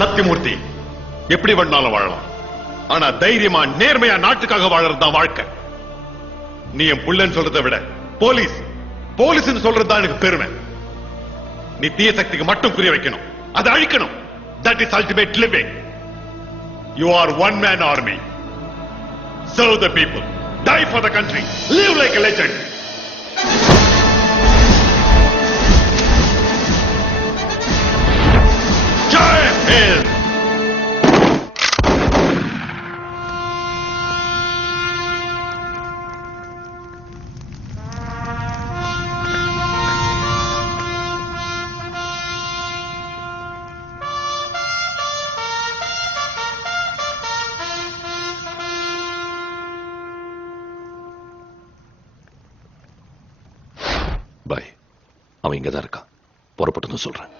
சத்தியமூர்த்தி எப்படி வேணாலும் வாழலாம். ஆனா தைரியமா நேர்மையா நாட்டுக்காக வாழறதுதான் வாழ்க்கை. நீ என் புள்ளன்னு சொல்றதை விட போலீஸ் போலீஸ் சொல்றதுதான் எனக்கு பெருமை. நீ தீய சக்திக்கு மட்டும் குறி வைக்கணும், அதை அழிக்கணும். That is ultimate living. You are one man army. Serve the people, die for the country, live like a legend. Jai Hind. பாய், அவன் இங்கதான் இருக்கான். புறப்பட்டு சொல்றேன்.